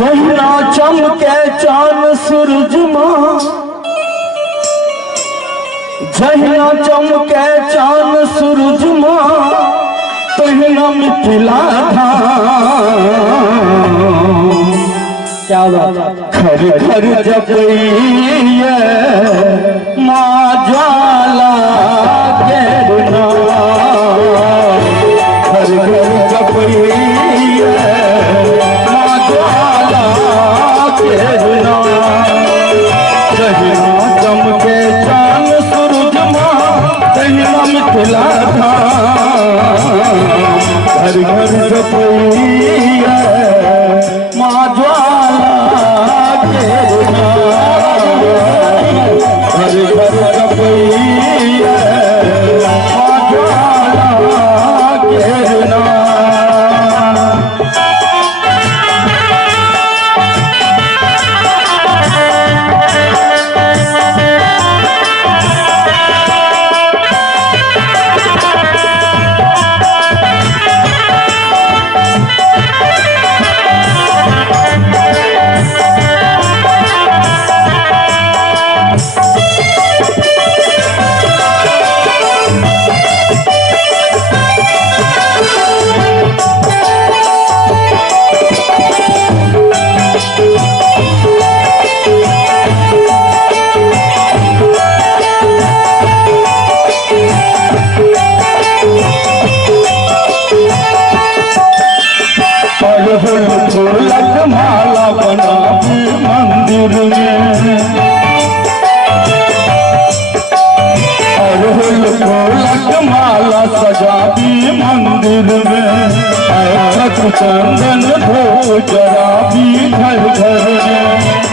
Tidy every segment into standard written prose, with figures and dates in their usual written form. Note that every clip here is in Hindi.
जहिना चमके चांद सूरज मां, जहिना चमके चांद सूरज मां, तहिना मिथिला धाम। क्या बात, घर घर जपइए मां ज्वाला केर नाम, घर घर जपइए मां ज्वाला केर नाम। जहिना चमके चांद सूरज मां, तहिना मिथिला धाम। घर घर जपइए मां ज्वाला केर नाम, घर घर जपइए मां ज्वाला केर नाम। फूलक माला बना भी मंदिर में, अड़हुल फूलक माला सजा भी मंदिर में। अक्षत चंदन धूप जरा भी घर घर में।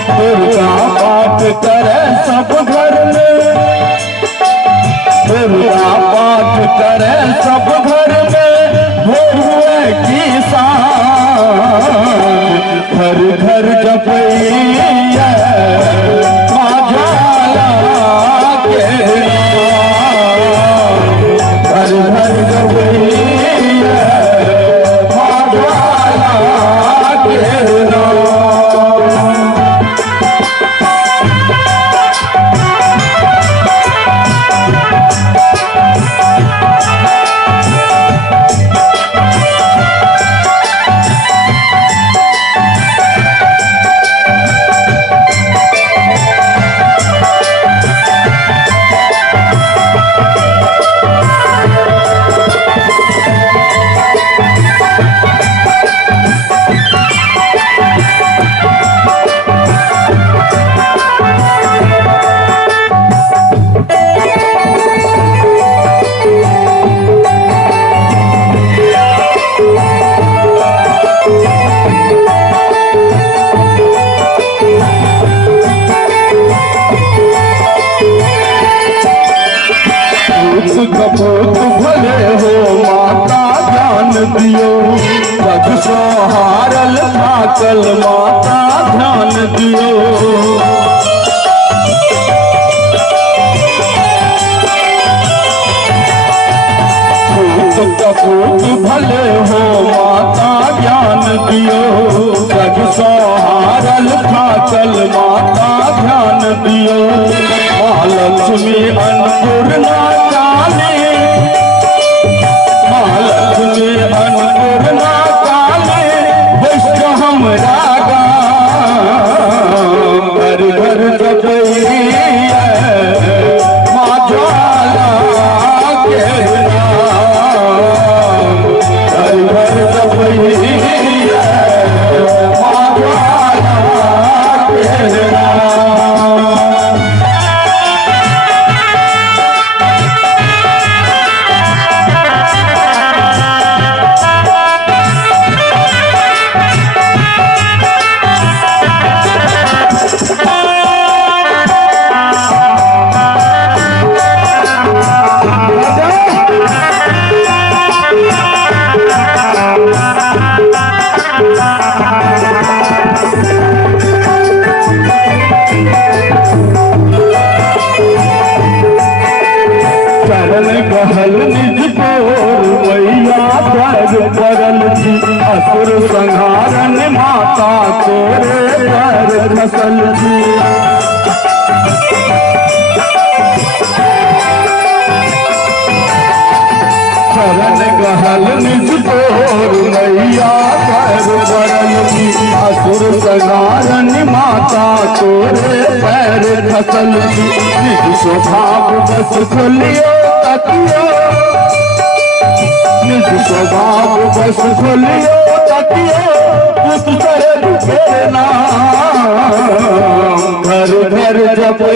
दुर्गा पाठ करे सब घर में, दुर्गा पाठ करे सब घर में। हुए किसान घर घर जपइए मां ज्वाला केर नाम, घर घर जपइए मां ज्वाला केर नाम। कपूत भले हो माता ध्यान दियो, जग सोहारल थाकल माता ध्यान दियो। कपूत भले हो माता ज्ञान दियो, जग सोहारल थाकल माता ध्यान दियो। महालक्ष्मी अन्नपूर्णा काली, महालक्ष्मी अन्नपूर्णा काली, वैष्णो हमरा गाँव। घर घर जपइए मां ज्वाला केर नाम, घर घर जपइए मां ज्वाला केर नाम। असुर संहारन माता तोरे पैर फसल जी। चरण गहल निज तोर मैया पैर बरल जी। असुर संहारन माता तोरे पैर फसल जी। निज स्वभाव बस खोलियो तकियो, निज स्वभाव बस खोलियो तकियो, पुत चरण के नाम घर घर जपे